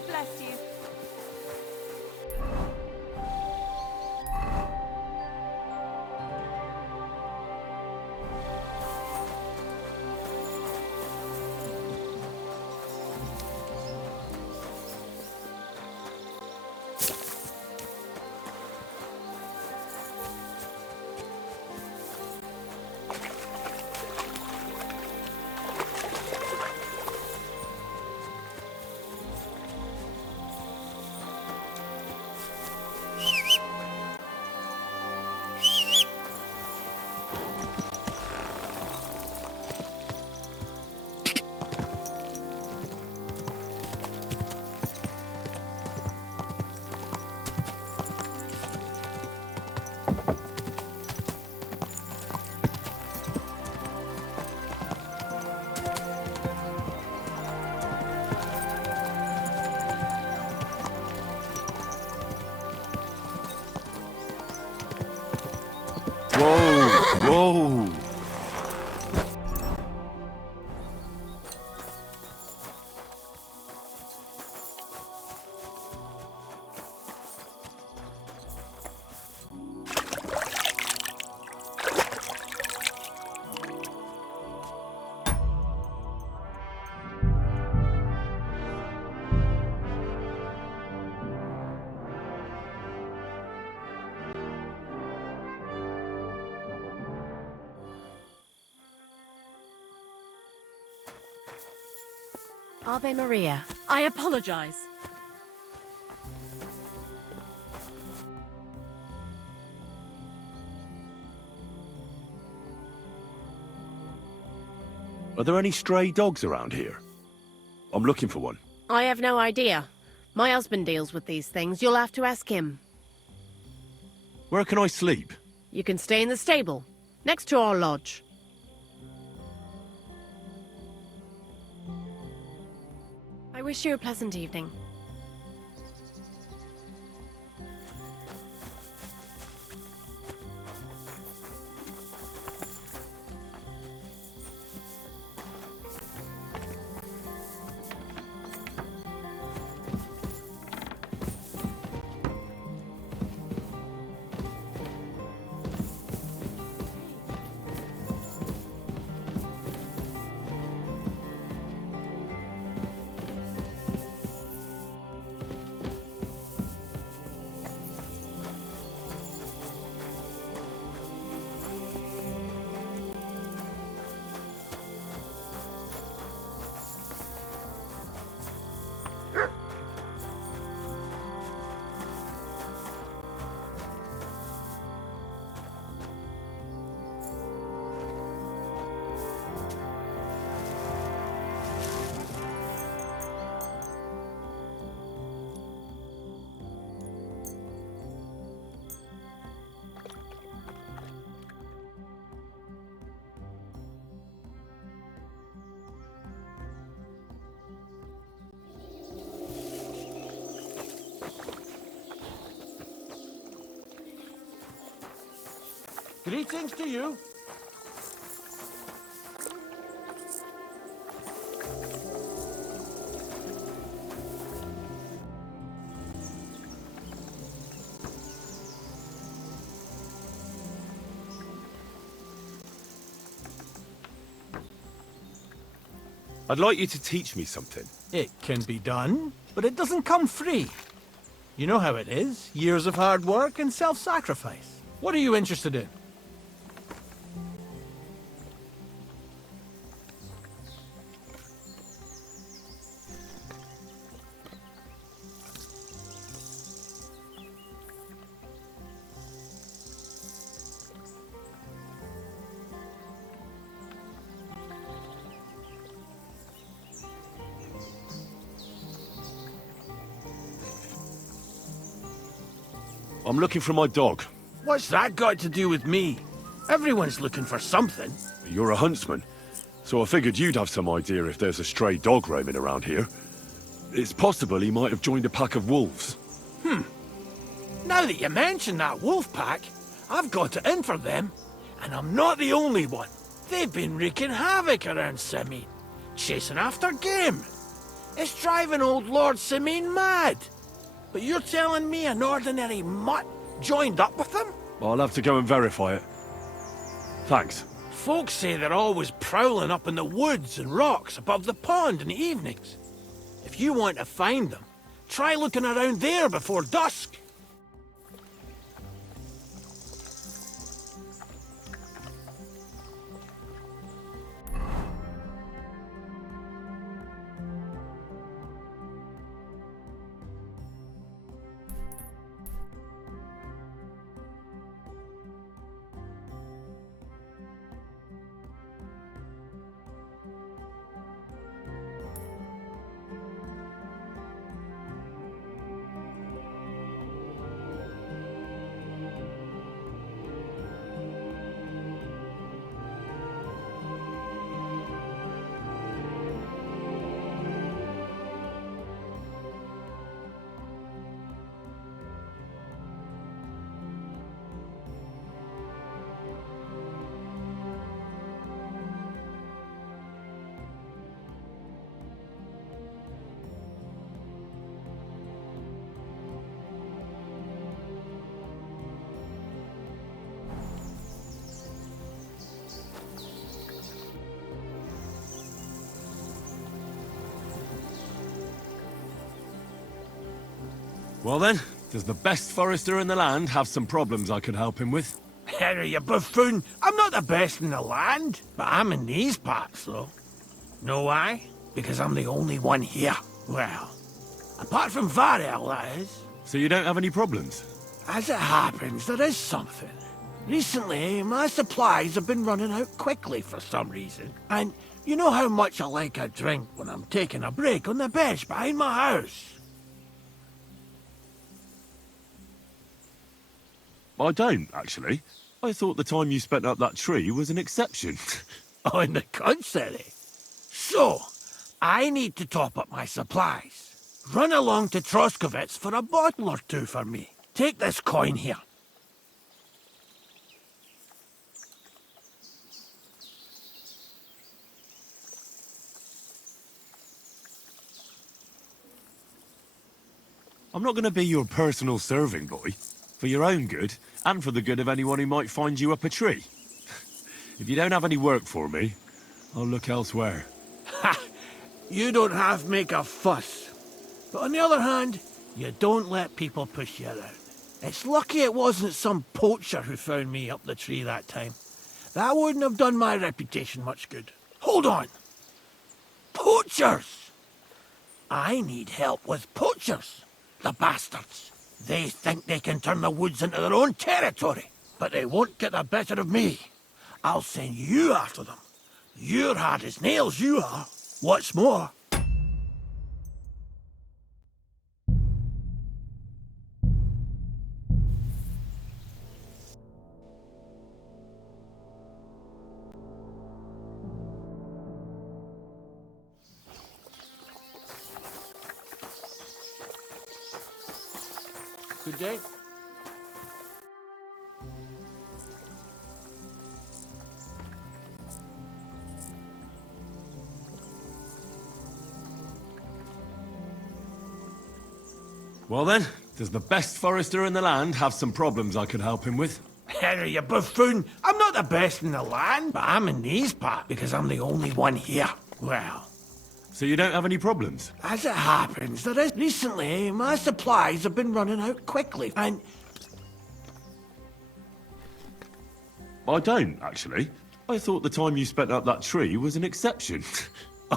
God bless you. Whoa! Ave Maria. I apologize. Are there any stray dogs around here? I'm looking for one. I have no idea. My husband deals with these things. You'll have to ask him. Where can I sleep? You can stay in the stable, next to our lodge. I wish you a pleasant evening. Greetings to you. I'd like you to teach me something. It can be done, but it doesn't come free. You know how it is. Years of hard work and self-sacrifice. What are you interested in? I'm looking for my dog. What's that got to do with me? Everyone's looking for something. You're a huntsman, so I figured you'd have some idea if there's a stray dog roaming around here. It's possible he might have joined a pack of wolves. Now that you mention that wolf pack, I've got it in for them. And I'm not the only one. They've been wreaking havoc around Semi, chasing after game. It's driving old Lord Simene mad. But you're telling me an ordinary mutt joined up with them? I'll have to go and verify it. Thanks. Folks say they're always prowling up in the woods and rocks above the pond in the evenings. If you want to find them, try looking around there before dusk. Well then, does the best forester in the land have some problems I could help him with? Harry, you buffoon! I'm not the best in the land, but I'm in these parts, though. Know why? Because I'm the only one here. Well, apart from Varel, that is. So you don't have any problems? As it happens, there is something. Recently, my supplies have been running out quickly for some reason. And you know how much I like a drink when I'm taking a break on the bench behind my house. I don't, actually. I thought the time you spent up that tree was an exception. On the contrary. So, I need to top up my supplies. Run along to Troskovitz for a bottle or two for me. Take this coin here. I'm not going to be your personal serving boy. For your own good, and for the good of anyone who might find you up a tree. If you don't have any work for me, I'll look elsewhere. Ha! You don't have to make a fuss. But on the other hand, you don't let people push you around. It's lucky it wasn't some poacher who found me up the tree that time. That wouldn't have done my reputation much good. Hold on! Poachers! I need help with poachers. The bastards. They think they can turn the woods into their own territory, but they won't get the better of me. I'll send you after them. You're hard as nails, you are. What's more... Good day. Well then, does the best forester in the land have some problems I could help him with? Harry, you buffoon! I'm not the best in the land, but I'm in these parts because I'm the only one here. Well... So you don't have any problems? As it happens, there is... Recently, my supplies have been running out quickly, and... I don't, actually. I thought the time you spent up that tree was an exception.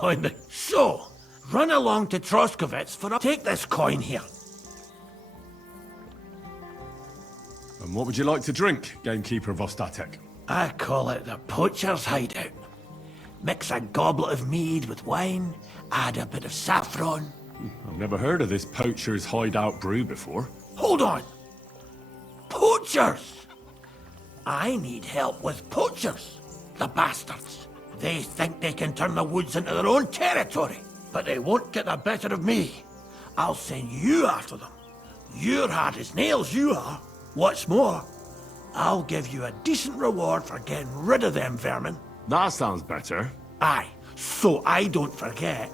On the... So, run along to Troskovitz for a... Take this coin here. And what would you like to drink, gamekeeper of Ostatek? I call it the poacher's hideout. Mix a goblet of mead with wine, add a bit of saffron. I've never heard of this poacher's hideout brew before. Hold on! Poachers! I need help with poachers. The bastards. They think they can turn the woods into their own territory, but they won't get the better of me. I'll send you after them. You're hard as nails, you are. What's more, I'll give you a decent reward for getting rid of them vermin. That sounds better. Aye, so I don't forget.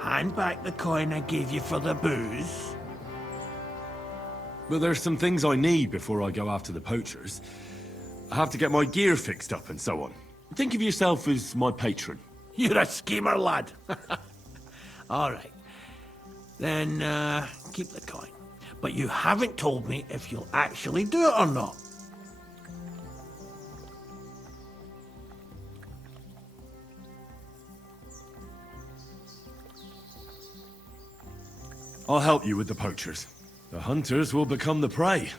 Hand back the coin I gave you for the booze. But there's some things I need before I go after the poachers. I have to get my gear fixed up and so on. Think of yourself as my patron. You're a schemer, lad. All right. Then, keep the coin. But you haven't told me if you'll actually do it or not. I'll help you with the poachers. The hunters will become the prey.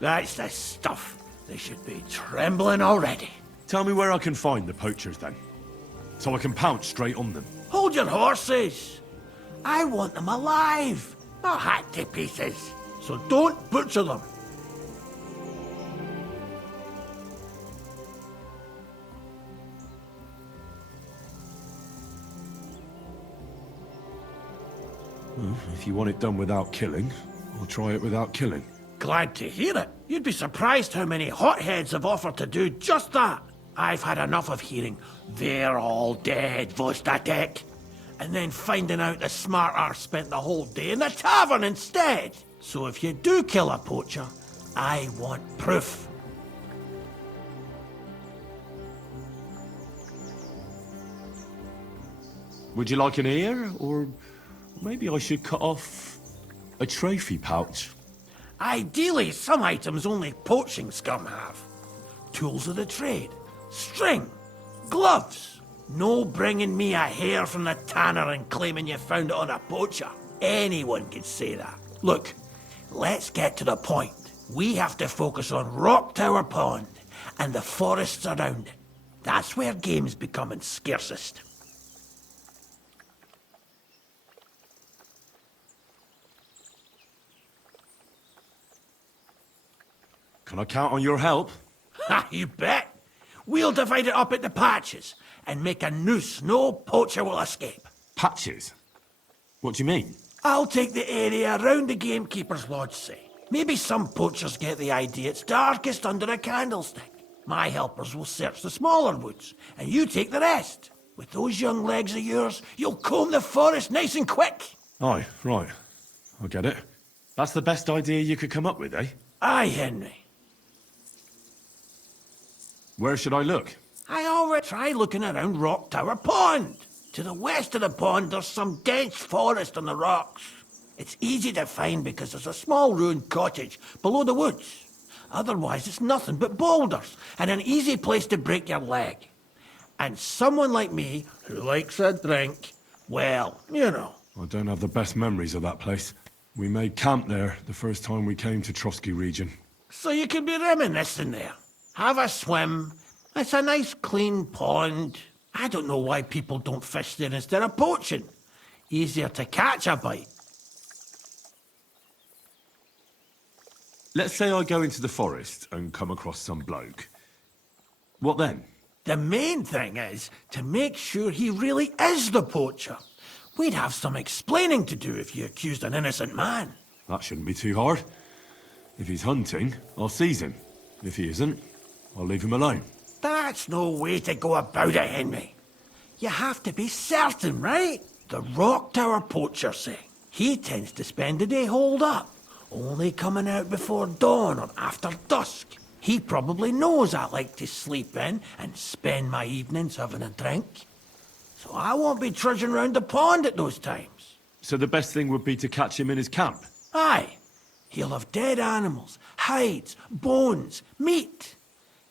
That's the stuff. They should be trembling already. Tell me where I can find the poachers then, so I can pounce straight on them. Hold your horses. I want them alive, not hacked to pieces. So don't butcher them. If you want it done without killing, I'll try it without killing. Glad to hear it. You'd be surprised how many hotheads have offered to do just that. I've had enough of hearing, "They're all dead, Vostatek," and then finding out the smart arse spent the whole day in the tavern instead. So if you do kill a poacher, I want proof. Would you like an ear, or maybe I should cut off a trophy pouch? Ideally, some items only poaching scum have. Tools of the trade, string, gloves. No bringing me a hair from the tanner and claiming you found it on a poacher. Anyone could say that. Look, let's get to the point. We have to focus on Rock Tower Pond and the forests around it. That's where game's becoming scarcest. Can I count on your help? Ha, you bet. We'll divide it up into patches and make a noose no poacher will escape. Patches? What do you mean? I'll take the area around the gamekeeper's lodge, say. Maybe some poachers get the idea it's darkest under a candlestick. My helpers will search the smaller woods, and you take the rest. With those young legs of yours, you'll comb the forest nice and quick. Aye, right. I get it. That's the best idea you could come up with, eh? Aye, Henry. Where should I look? I already tried looking around Rock Tower Pond. To the west of the pond, there's some dense forest on the rocks. It's easy to find because there's a small ruined cottage below the woods. Otherwise, it's nothing but boulders and an easy place to break your leg. And someone like me, who likes a drink, well, you know. I don't have the best memories of that place. We made camp there the first time we came to Trotsky region. So you can be reminiscing there. Have a swim. It's a nice clean pond. I don't know why people don't fish there instead of poaching. Easier to catch a bite. Let's say I go into the forest and come across some bloke. What then? The main thing is to make sure he really is the poacher. We'd have some explaining to do if you accused an innocent man. That shouldn't be too hard. If he's hunting, I'll seize him. If he isn't, I'll leave him alone. That's no way to go about it, Henry. You have to be certain, right? The Rock Tower poacher, say. He tends to spend the day holed up, only coming out before dawn or after dusk. He probably knows I like to sleep in and spend my evenings having a drink. So I won't be trudging round the pond at those times. So the best thing would be to catch him in his camp? Aye. He'll have dead animals, hides, bones, meat.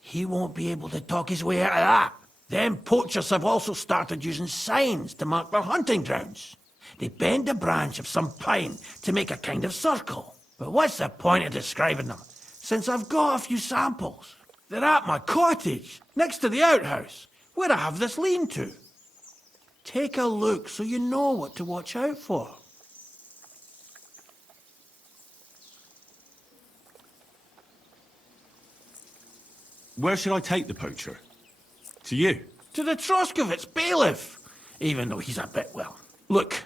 He won't be able to talk his way out of that. Them poachers have also started using signs to mark their hunting grounds. They bend a branch of some pine to make a kind of circle. But what's the point of describing them, since I've got a few samples? They're at my cottage, next to the outhouse, where I have this lean-to. Take a look so you know what to watch out for. Where should I take the poacher? To you? To the Troskovitz bailiff, even though he's a bit, well. Look,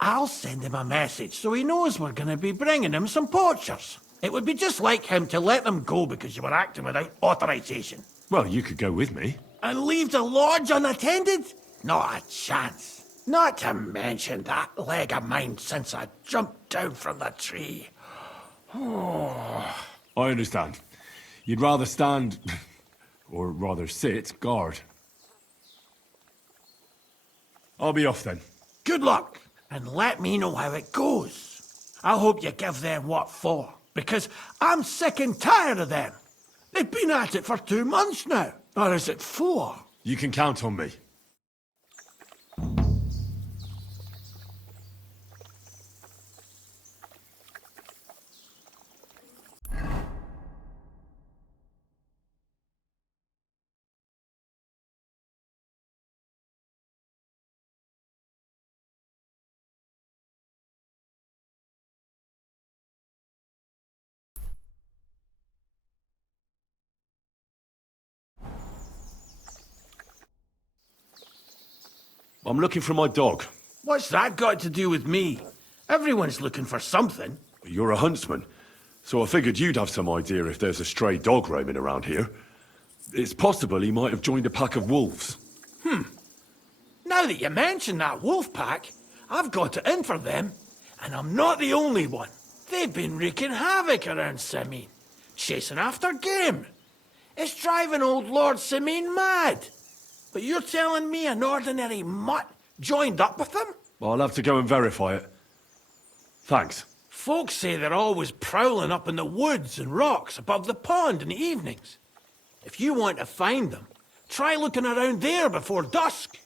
I'll send him a message so he knows we're going to be bringing him some poachers. It would be just like him to let them go because you were acting without authorization. Well, you could go with me. And leave the lodge unattended? Not a chance. Not to mention that leg of mine since I jumped down from the tree. I understand. You'd rather stand, or rather sit, guard. I'll be off then. Good luck, and let me know how it goes. I hope you give them what for, because I'm sick and tired of them. They've been at it for 2 months now, or is it 4? You can count on me. I'm looking for my dog. What's that got to do with me? Everyone's looking for something. You're a huntsman, so I figured you'd have some idea if there's a stray dog roaming around here. It's possible he might have joined a pack of wolves. Now that you mention that wolf pack, I've got it in for them, and I'm not the only one. They've been wreaking havoc around Simine, chasing after game. It's driving old Lord Simine mad. But you're telling me an ordinary mutt joined up with them? I'll have to go and verify it. Thanks. Folks say they're always prowling up in the woods and rocks above the pond in the evenings. If you want to find them, try looking around there before dusk.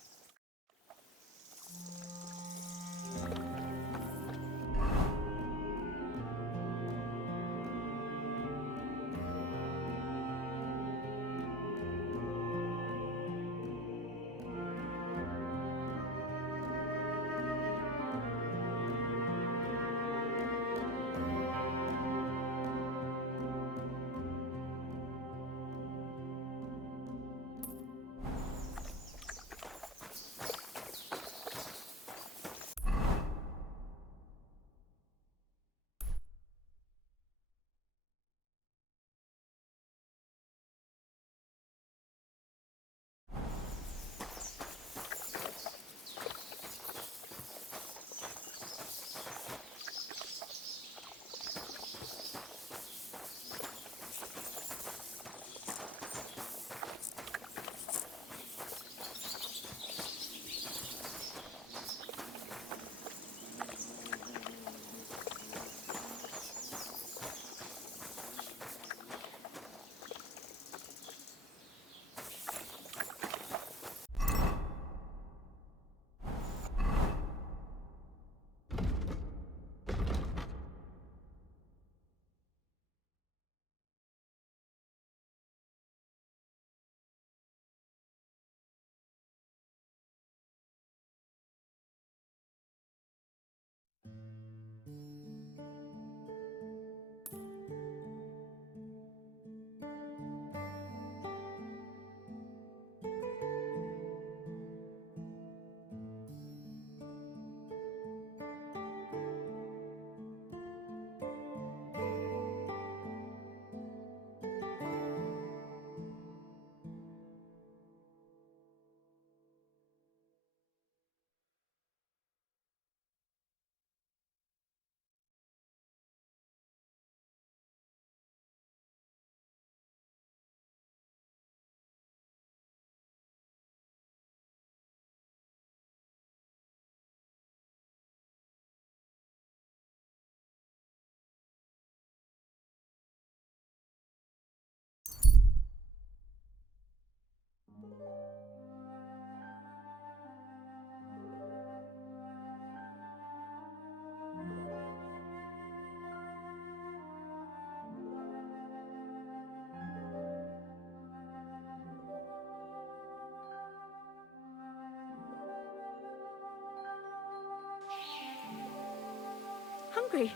Hungry.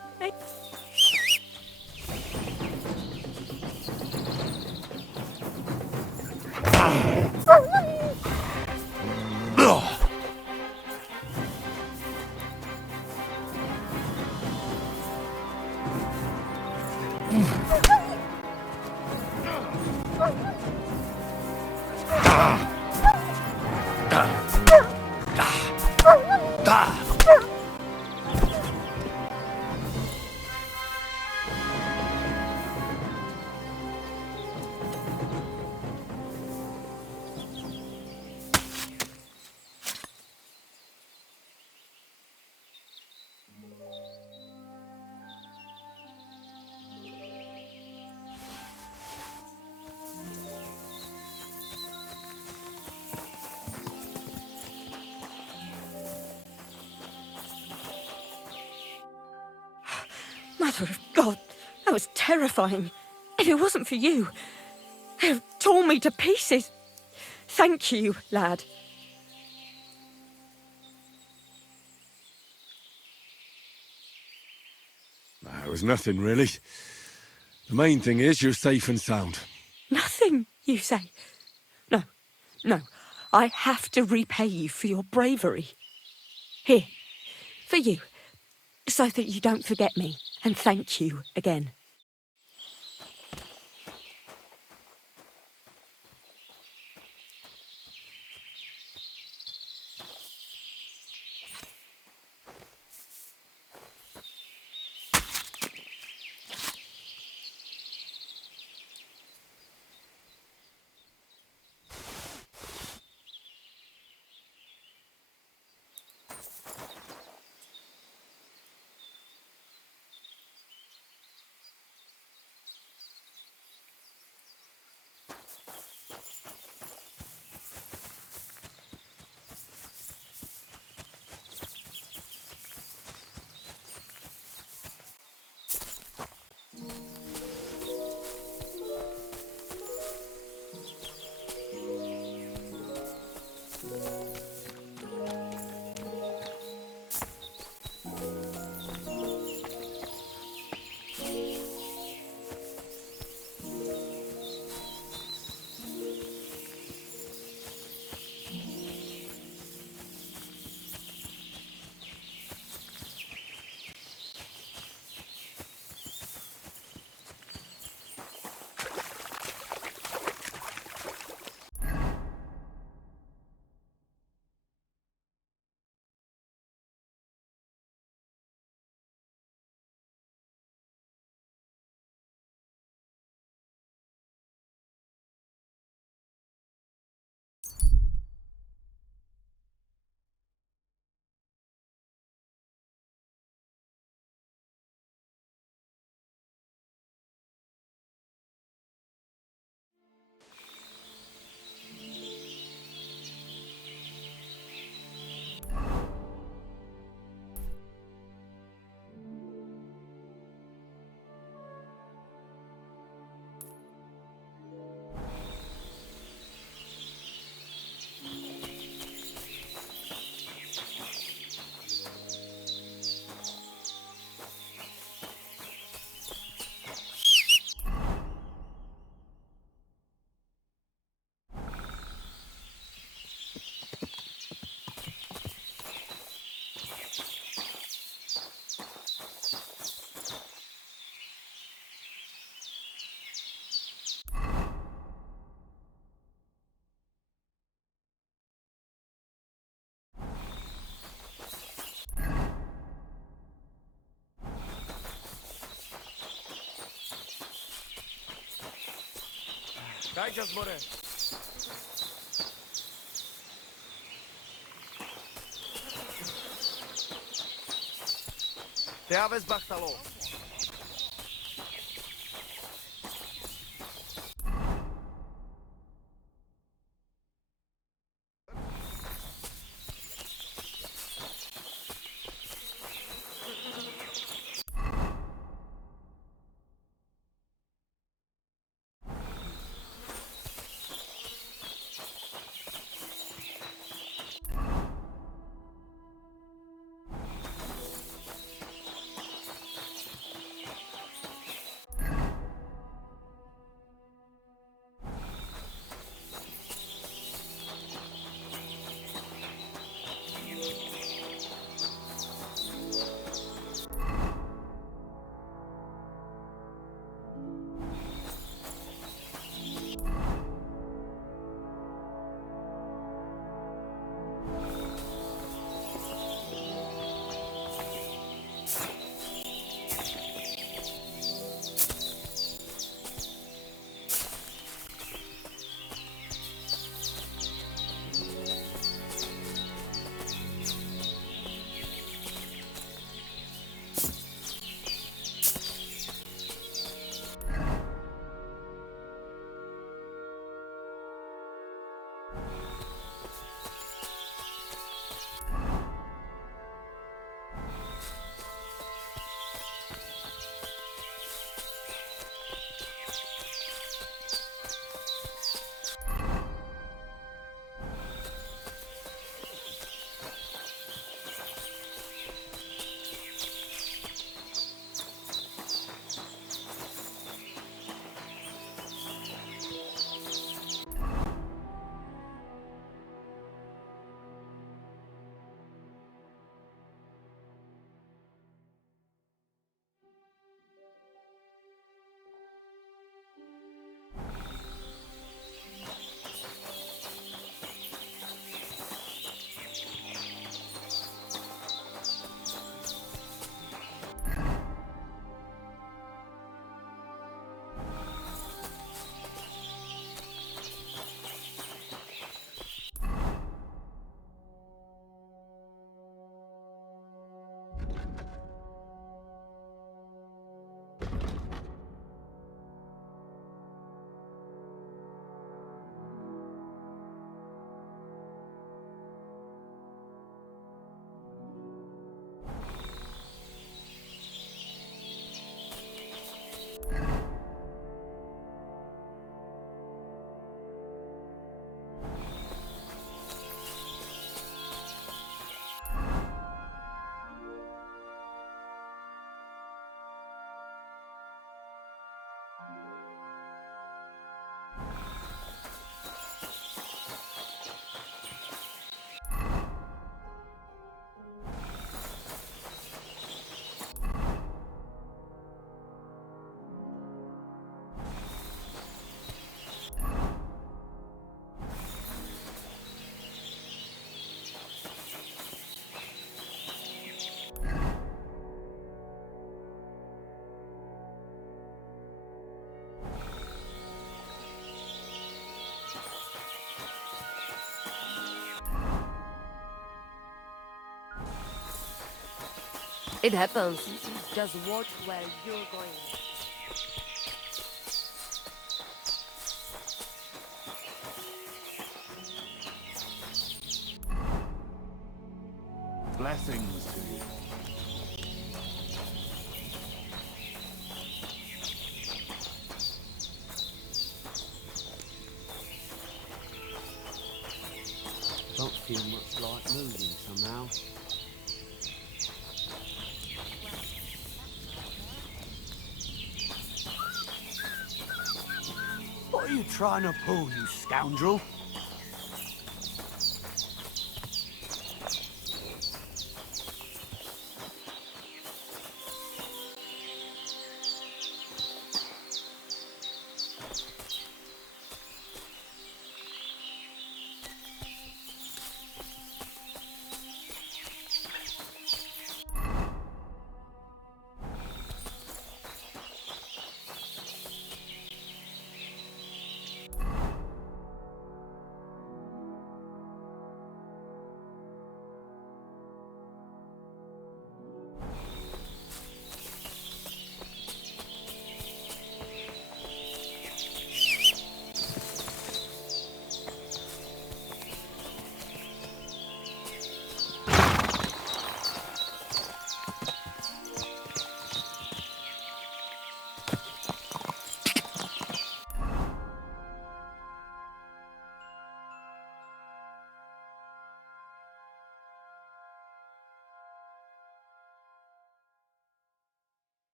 Mother of God, that was terrifying. If it wasn't for you, they'd have torn me to pieces. Thank you, lad. It was nothing, really. The main thing is you're safe and sound. Nothing, you say? No, no. I have to repay you for your bravery. Here, for you, so that you don't forget me. And thank you again. Dajcie more. Te aves bachtalo. It happens. Just watch where you're going. Blessings to you. Don't feel much like moving somehow. What are you trying to pull, you scoundrel?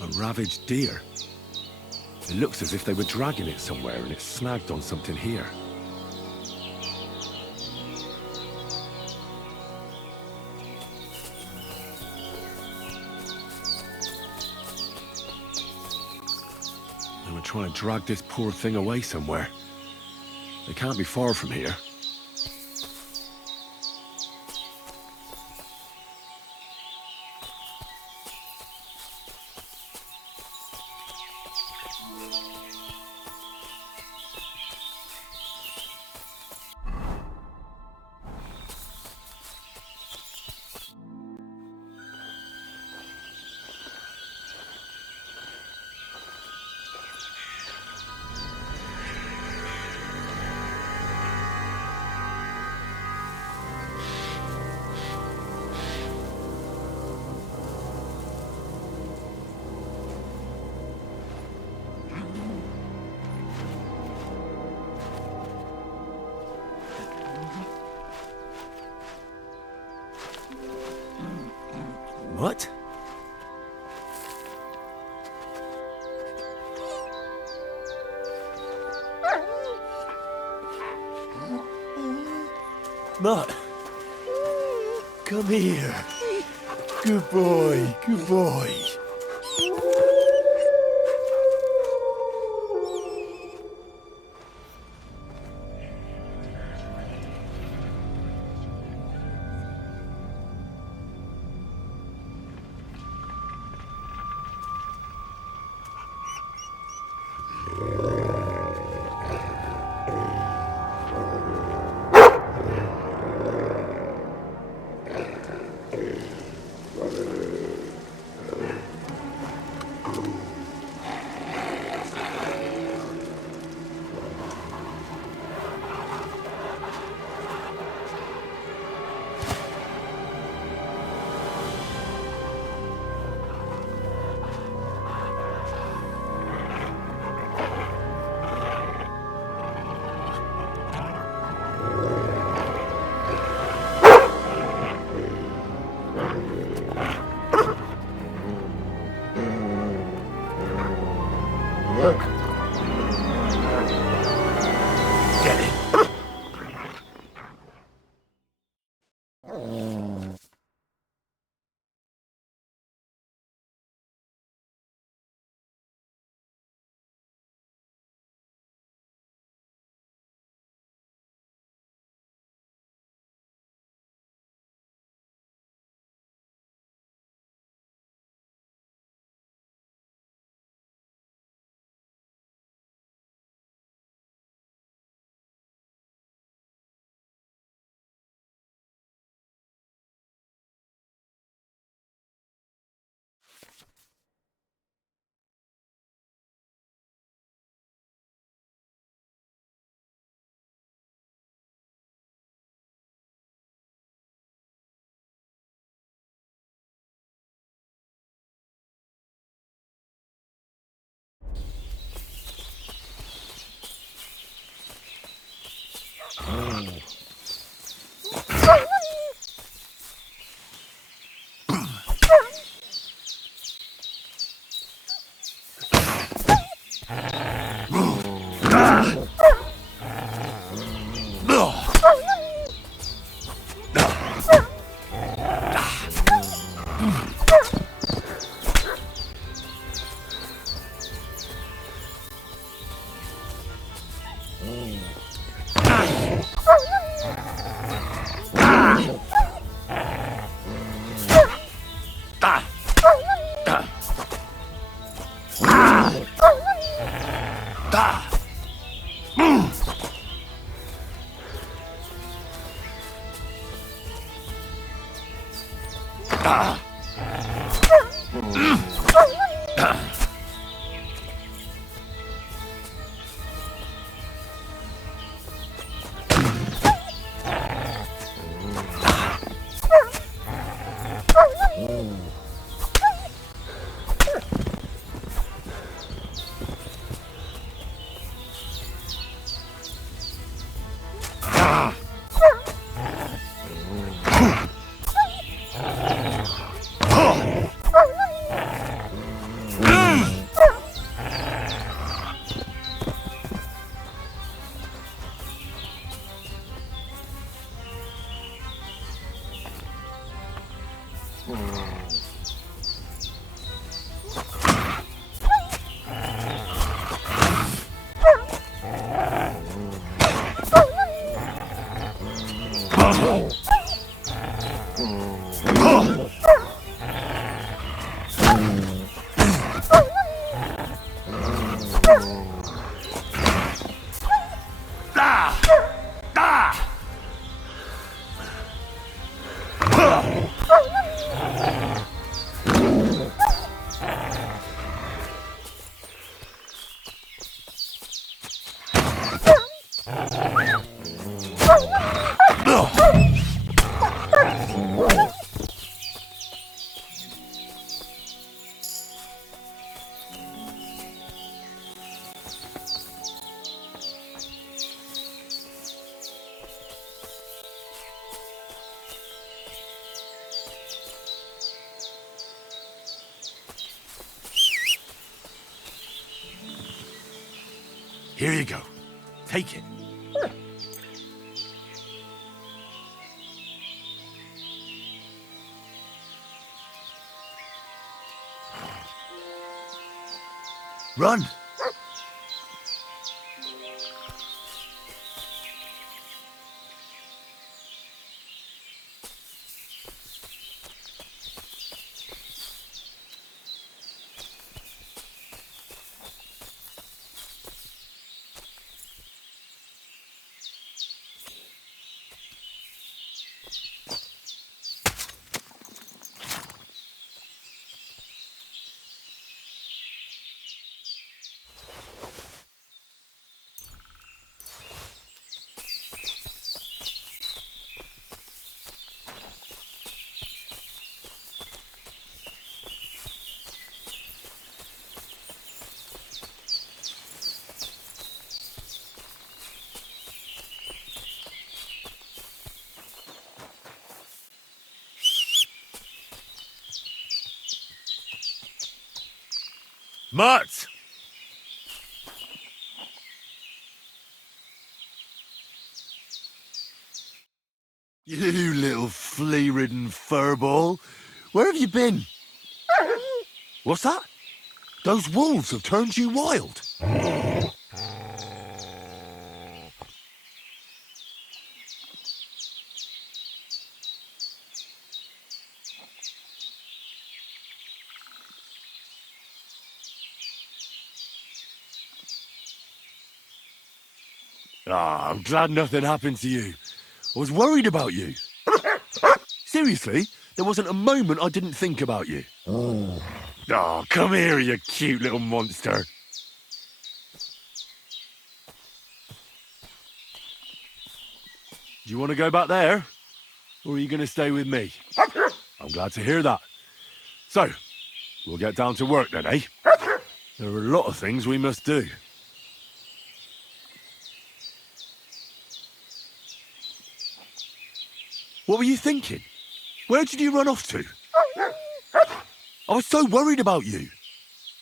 A ravaged deer. It looks as if they were dragging it somewhere and it's snagged on something here. They were trying to drag this poor thing away somewhere. They can't be far from here. What? Mutt, come here. Good boy, good boy. Get it. Here you go. Take it. Run! Mutt! You little flea-ridden furball. Where have you been? What's that? Those wolves have turned you wild. Ah, I'm glad nothing happened to you. I was worried about you. Seriously, there wasn't a moment I didn't think about you. Oh, come here, you cute little monster. Do you want to go back there? Or are you going to stay with me? I'm glad to hear that. So, we'll get down to work then, eh? There are a lot of things we must do. What were you thinking? Where did you run off to? I was so worried about you.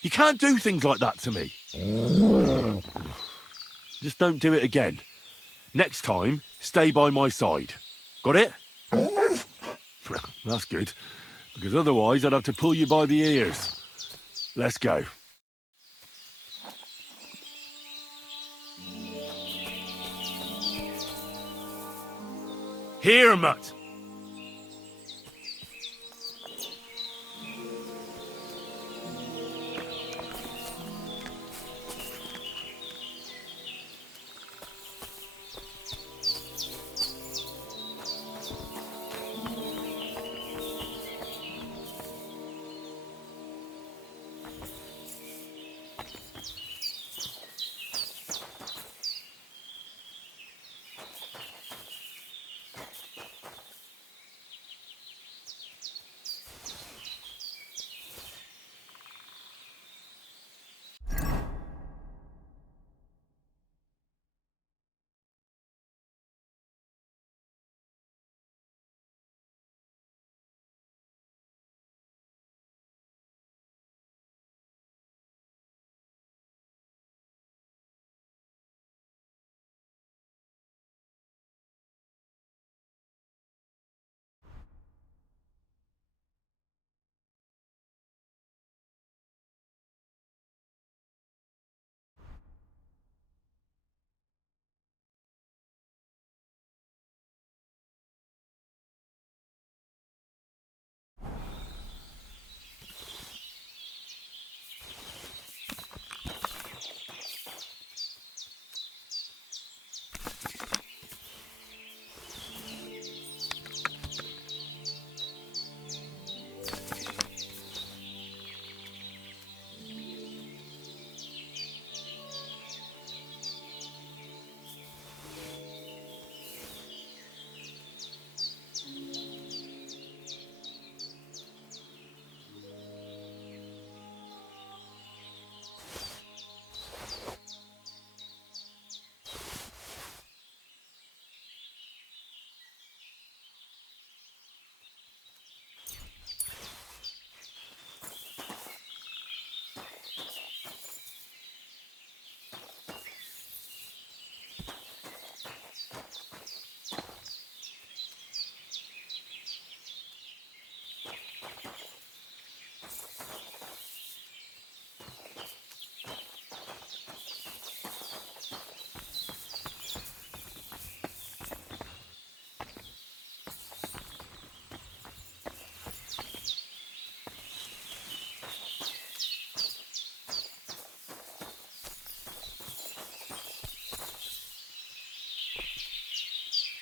You can't do things like that to me. Just don't do it again. Next time, stay by my side. Got it? That's good, because otherwise I'd have to pull you by the ears. Let's go. Here, Mutt.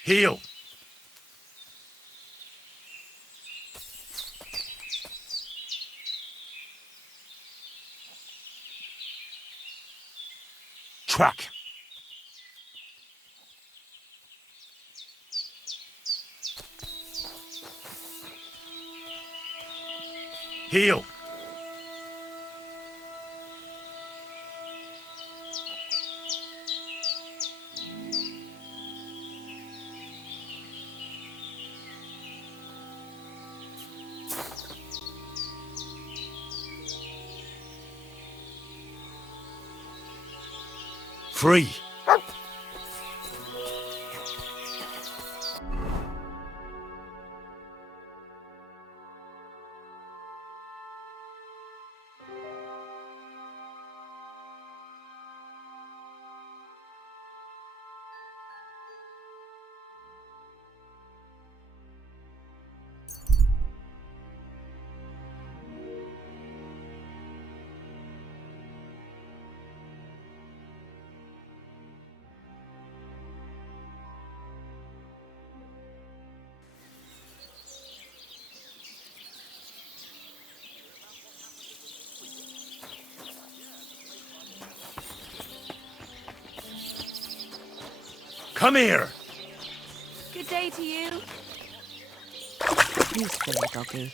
Heal! Track! Heal! Free! Come here! Good day to you. You silly doggy.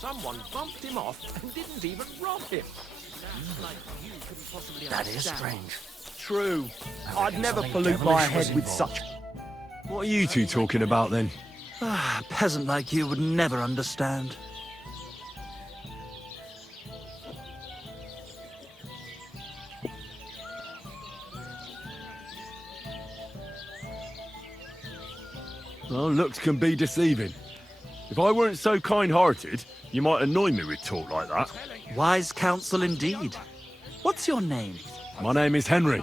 Someone bumped him off and didn't even rob him. That is strange. True. I'd never something pollute my devilish was head with involved. such... What are you two talking about then? A peasant like you would never understand. Well, looks can be deceiving. If I weren't so kind-hearted, you might annoy me with talk like that. Wise counsel indeed. What's your name? My name is Henry.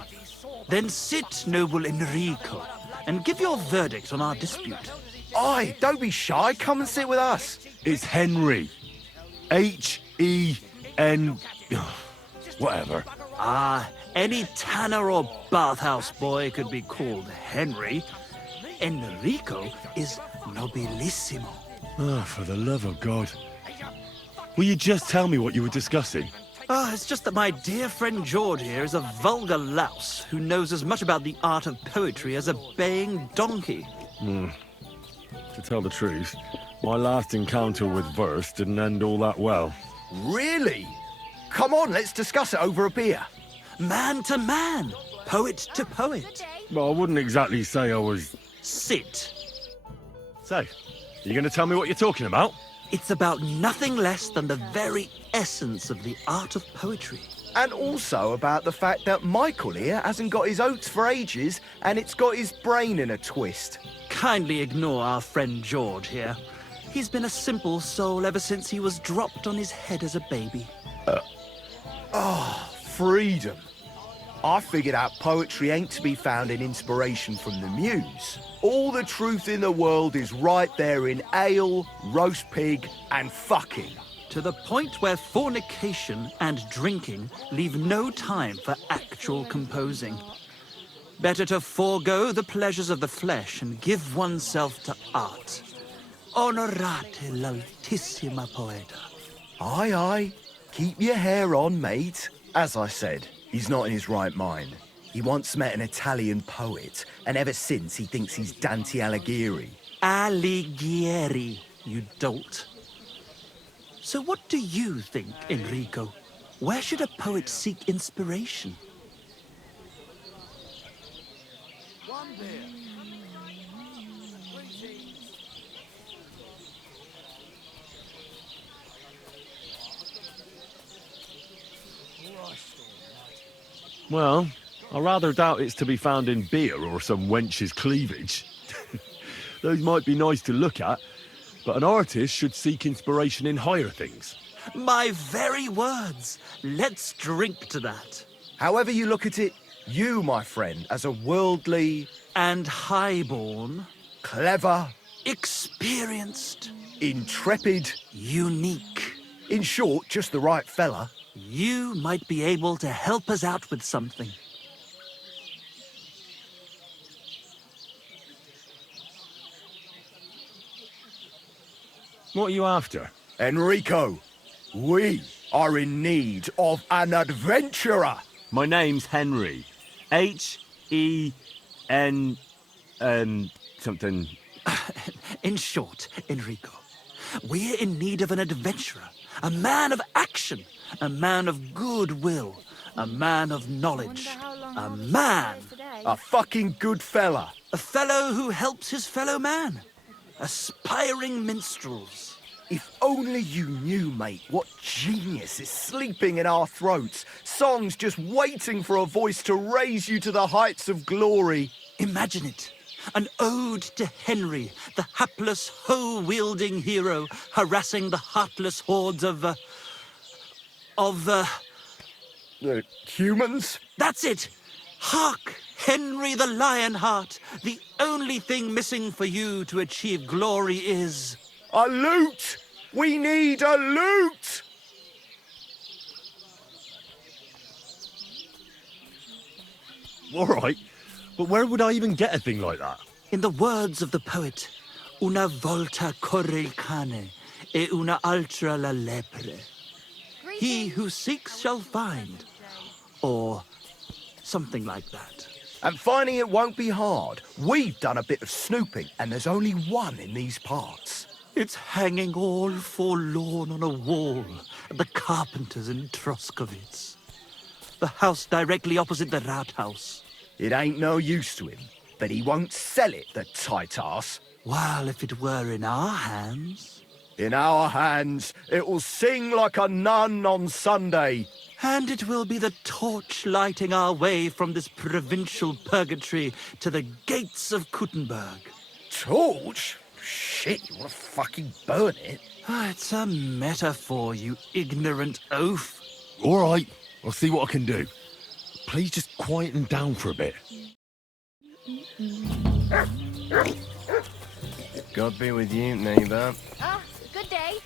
Then sit, noble Enrico, and give your verdict on our dispute. Oi, don't be shy. Come and sit with us. It's Henry. H-E-N... Whatever. Ah, any tanner or bathhouse boy could be called Henry. Enrico is nobilissimo. Oh, for the love of God. Will you just tell me what you were discussing? Ah, it's just that my dear friend George here is a vulgar louse who knows as much about the art of poetry as a baying donkey. To tell the truth, my last encounter with verse didn't end all that well. Really? Come on, let's discuss it over a beer. Man to man, poet to poet. Well, I wouldn't exactly say I was... Sit. So, you going to tell me what you're talking about? It's about nothing less than the very essence of the art of poetry. And also about the fact that Michael here hasn't got his oats for ages and it's got his brain in a twist. Kindly ignore our friend George here. He's been a simple soul ever since he was dropped on his head as a baby. Freedom. I figured out poetry ain't to be found in inspiration from the muse. All the truth in the world is right there in ale, roast pig, and fucking. To the point where fornication and drinking leave no time for actual composing. Better to forego the pleasures of the flesh and give oneself to art. Onorate l'altissima poeta. Aye, aye. Keep your hair on, mate. As I said, he's not in his right mind. He once met an Italian poet, and ever since he thinks he's Dante Alighieri. Alighieri, you dolt. So what do you think, Enrico? Where should a poet seek inspiration? One beer. Well, I rather doubt it's to be found in beer or some wench's cleavage. Those might be nice to look at, but an artist should seek inspiration in higher things. My very words. Let's drink to that. However you look at it, you, my friend, as a worldly, And highborn, clever, experienced, intrepid, unique. in short, just the right fella. You might be able to help us out with something. What are you after? Enrico, we are in need of an adventurer. My name's Henry. H-E-N... something... In short, Enrico, we're in need of an adventurer, a man of action, a man of goodwill, a man of knowledge, a man, A fucking good fella. a fellow who helps his fellow man, aspiring minstrels. If only you knew, mate, what genius is sleeping in our throats. Songs just waiting for a voice to raise you to the heights of glory. Imagine it. An ode to Henry, the hapless, hoe-wielding hero, harassing the heartless hordes of Humans? That's it! Hark! Henry the Lionheart! The only thing missing for you to achieve glory is... A loot! We need a loot! All right, but where would I even get a thing like that? In the words of the poet, una volta corre il cane, e una altra la lepre. He who seeks shall find. Or something like that. And finding it won't be hard. We've done a bit of snooping, and there's only one in these parts. It's hanging all forlorn on a wall at the carpenters in Troskowitz. The house directly opposite the Rathaus. It ain't no use to him, but he won't sell it, the tight ass. While if it were in our hands... In our hands, it will sing like a nun on Sunday. And it will be the torch lighting our way from this provincial purgatory to the gates of Kuttenberg. Torch? Shit, you want to fucking burn it? It's a metaphor, you ignorant oaf. All right, I'll see what I can do. Please just quieten down for a bit. God be with you, neighbour. Ah, good day.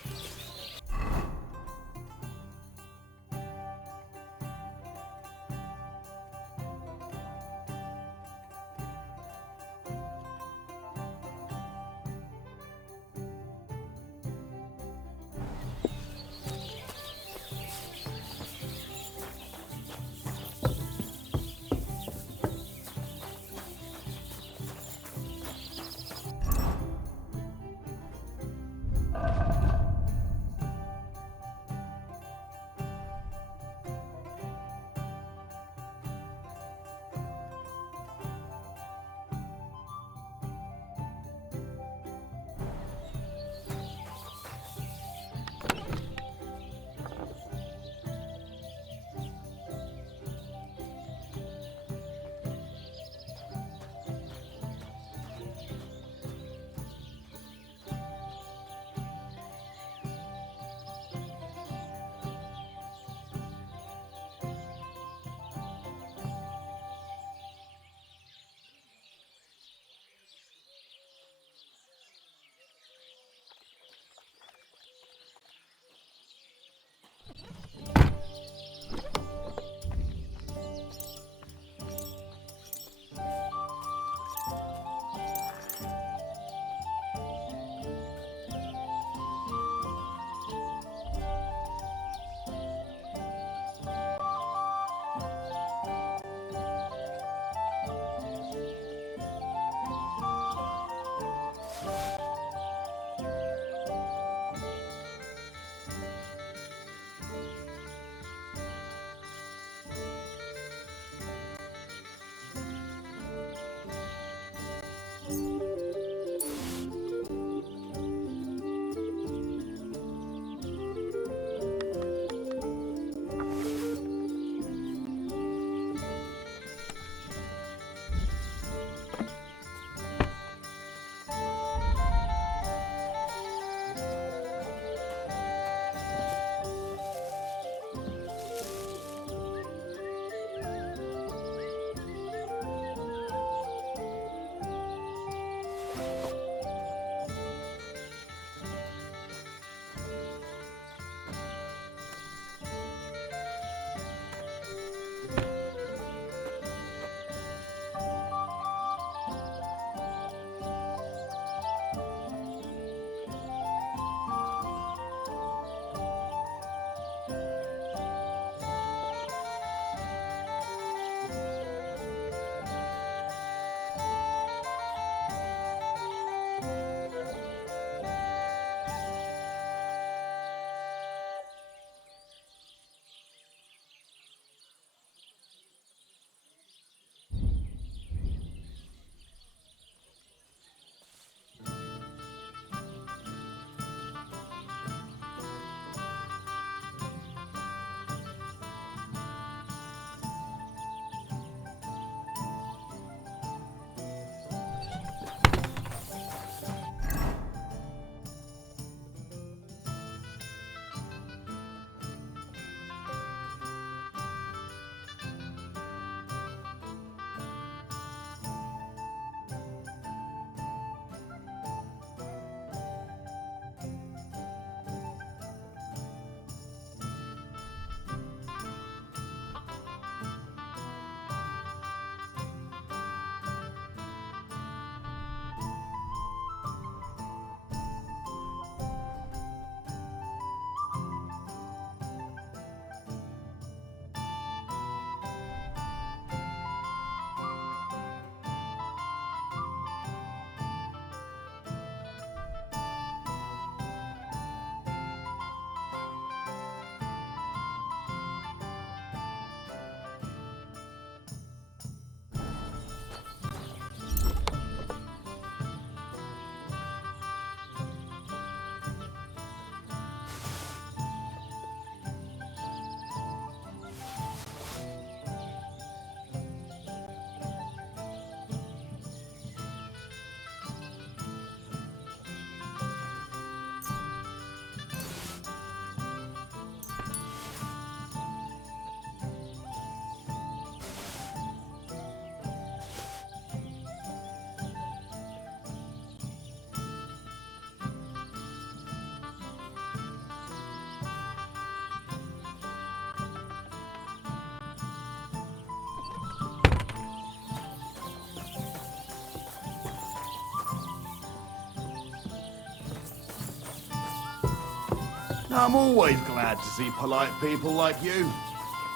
I'm always glad to see polite people like you.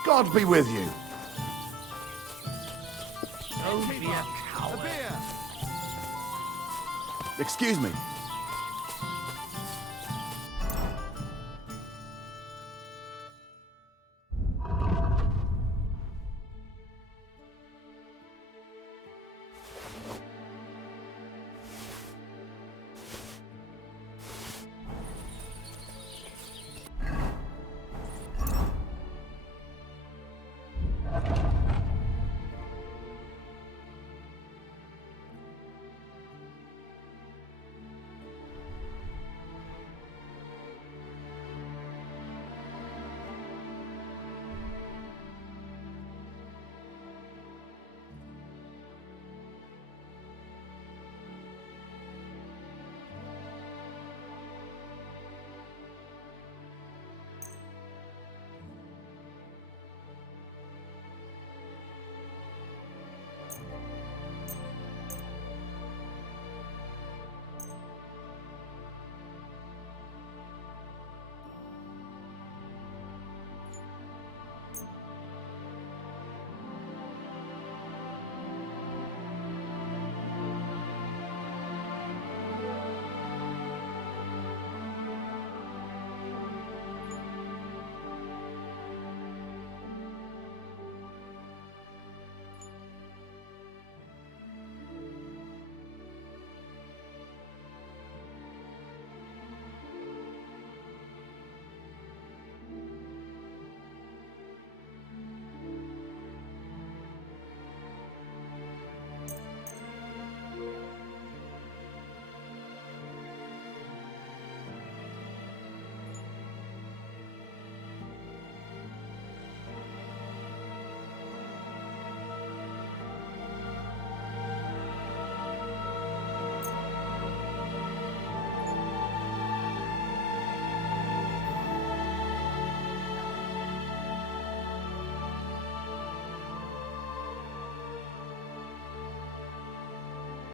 God be with you. Don't be a coward. Excuse me,